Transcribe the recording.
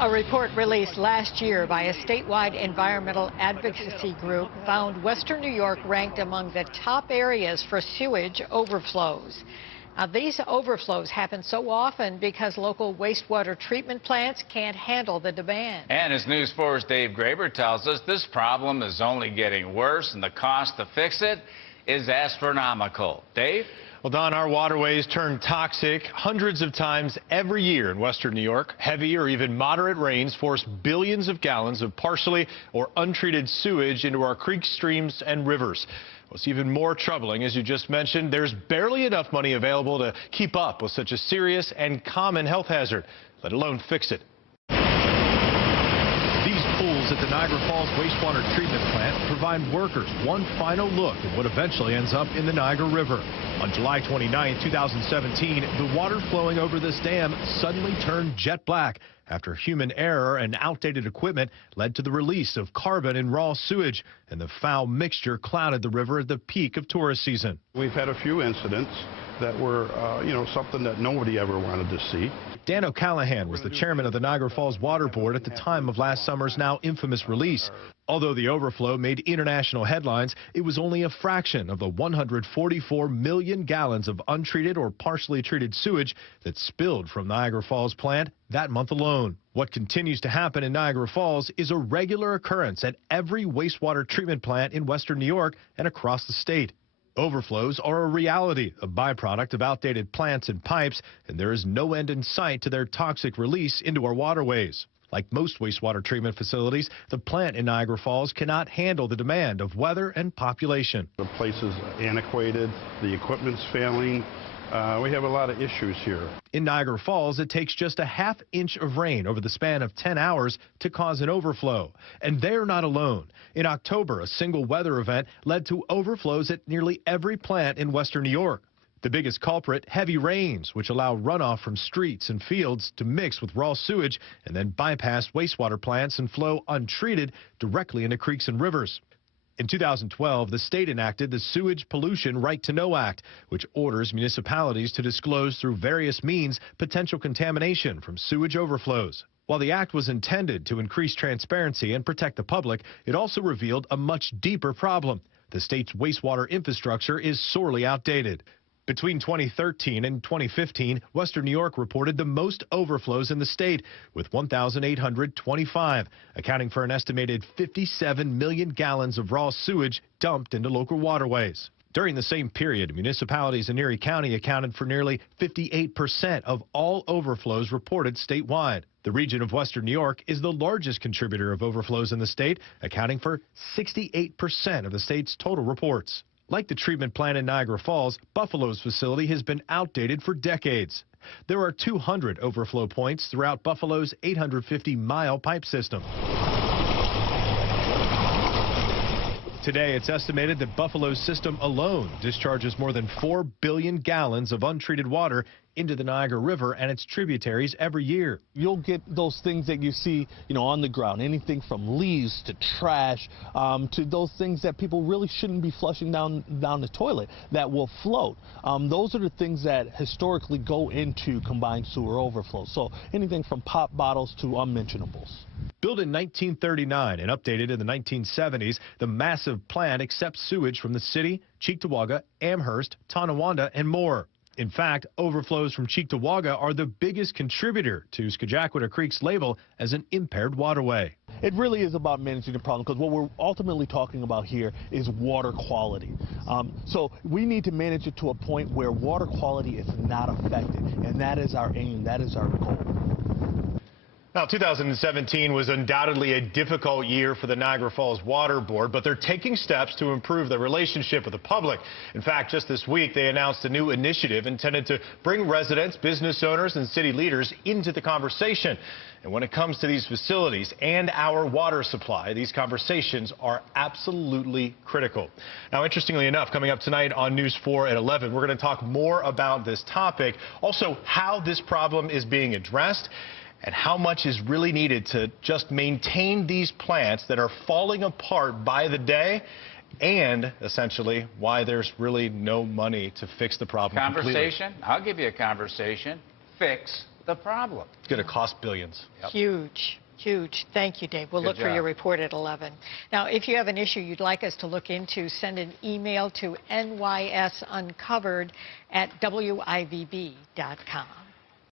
A report released last year by a statewide environmental advocacy group found Western New York ranked among the top areas for sewage overflows. Now, these overflows happen so often because local wastewater treatment plants can't handle the demand. And as News 4's Dave Graber tells us, this problem is only getting worse, and the cost to fix it is astronomical. Dave? Well, Don, our waterways turn toxic hundreds of times every year in Western New York. Heavy or even moderate rains force billions of gallons of partially or untreated sewage into our creeks, streams, and rivers. What's even more troubling, as you just mentioned, there's barely enough money available to keep up with such a serious and common health hazard, let alone fix it. These pools at the Niagara Falls wastewater treatment plant provide workers one final look at what eventually ends up in the Niagara River. On July 29, 2017, the water flowing over this dam suddenly turned jet black after human error and outdated equipment led to the release of carbon in raw sewage, and the foul mixture clouded the river at the peak of tourist season. We've had a few incidents that were, something that nobody ever wanted to see. Dan O'Callahan was the chairman of the Niagara Falls Water Board at the time of last summer's now infamous release. Although the overflow made international headlines, it was only a fraction of the 144 million gallons of untreated or partially treated sewage that spilled from Niagara Falls plant that month alone. What continues to happen in Niagara Falls is a regular occurrence at every wastewater treatment plant in Western New York and across the state. Overflows are a reality, a byproduct of outdated plants and pipes, and there is no end in sight to their toxic release into our waterways. Like most wastewater treatment facilities, the plant in Niagara Falls cannot handle the demand of weather and population. The place is antiquated, the equipment's failing. We have a lot of issues here. In Niagara Falls, it takes just a half inch of rain over the span of 10 hours to cause an overflow. And they're not alone. In October, a single weather event led to overflows at nearly every plant in Western New York. The biggest culprit, heavy rains, which allow runoff from streets and fields to mix with raw sewage and then bypass wastewater plants and flow untreated directly into creeks and rivers. In 2012, the state enacted the Sewage Pollution Right to Know Act, which orders municipalities to disclose through various means potential contamination from sewage overflows. While the act was intended to increase transparency and protect the public, it also revealed a much deeper problem. The state's wastewater infrastructure is sorely outdated. Between 2013 and 2015, Western New York reported the most overflows in the state, with 1,825, accounting for an estimated 57 million gallons of raw sewage dumped into local waterways. During the same period, municipalities in Erie County accounted for nearly 58% of all overflows reported statewide. The region of Western New York is the largest contributor of overflows in the state, accounting for 68% of the state's total reports. Like the treatment plant in Niagara Falls, Buffalo's facility has been outdated for decades. There are 200 overflow points throughout Buffalo's 850-mile pipe system. Today, it's estimated that Buffalo's system alone discharges more than 4 billion gallons of untreated water into the Niagara River and its tributaries every year. You'll get those things that you see, on the ground, anything from leaves to trash, to those things that people really shouldn't be flushing down the toilet that will float. Those are the things that historically go into combined sewer overflow. So anything from pop bottles to unmentionables. Built in 1939 and updated in the 1970s, the massive plant accepts sewage from the city, Cheektowaga, Amherst, Tonawanda, and more. In fact, overflows from Cheektowaga are the biggest contributor to Scajaquada Creek's label as an impaired waterway. It really is about managing the problem, because what we're ultimately talking about here is water quality. So we need to manage it to a point where water quality is not affected, and that is our aim, that is our goal. Now, 2017 was undoubtedly a difficult year for the Niagara Falls Water Board, but they're taking steps to improve their relationship with the public. In fact, just this week, they announced a new initiative intended to bring residents, business owners, and city leaders into the conversation. And when it comes to these facilities and our water supply, these conversations are absolutely critical. Now, interestingly enough, coming up tonight on News 4 at 11, we're going to talk more about this topic, also how this problem is being addressed, and how much is really needed to just maintain these plants that are falling apart by the day, and essentially why there's really no money to fix the problem completely. Conversation? I'll give you a conversation. Fix the problem. It's going to cost billions. Yep. Huge. Huge. Thank you, Dave. We'll look for your report at 11. Now, if you have an issue you'd like us to look into, send an email to nysuncovered@wivb.com.